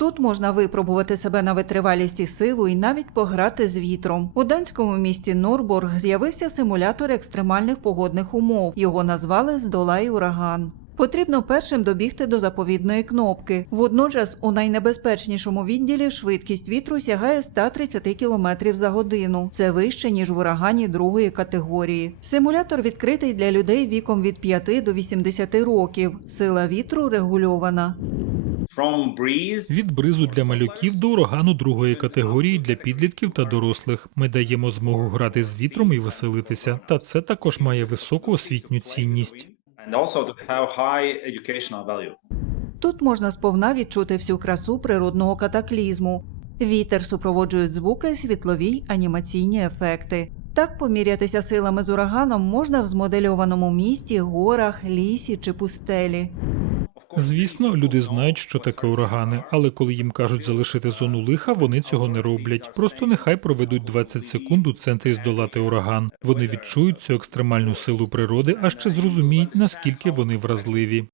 Тут можна випробувати себе на витривалість і силу і навіть пограти з вітром. У данському місті Норборг з'явився симулятор екстремальних погодних умов. Його назвали Здолай ураган. Потрібно першим добігти до заповідної кнопки. Водночас у найнебезпечнішому відділі швидкість вітру сягає 130 км за годину. Це вище ніж в урагані другої категорії. Симулятор відкритий для людей віком від 5 до 80 років. Сила вітру регульована. Від бризу для малюків до урагану другої категорії для підлітків та дорослих. Ми даємо змогу грати з вітром і веселитися. Та це також має високу освітню цінність. Тут можна сповна відчути всю красу природного катаклізму. Вітер супроводжують звуки, світлові й анімаційні ефекти. Так помірятися силами з ураганом можна в змодельованому місті, горах, лісі чи пустелі. Звісно, люди знають, що таке урагани, але коли їм кажуть залишити зону лиха, вони цього не роблять. Просто нехай проведуть 20 секунд у центрі здолати ураган. Вони відчують цю екстремальну силу природи, а ще зрозуміють, наскільки вони вразливі.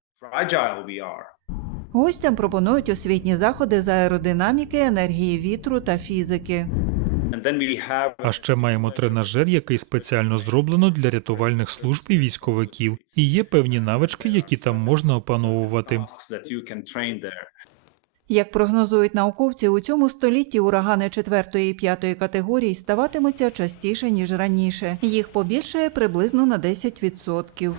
Гостям пропонують освітні заходи з аеродинаміки, енергії вітру та фізики. А ще маємо тренажер, який спеціально зроблено для рятувальних служб і військовиків. І є певні навички, які там можна опановувати. Як прогнозують науковці, у цьому столітті урагани 4 і 5 категорій ставатимуться частіше ніж раніше. Їх побільшає приблизно на 10%.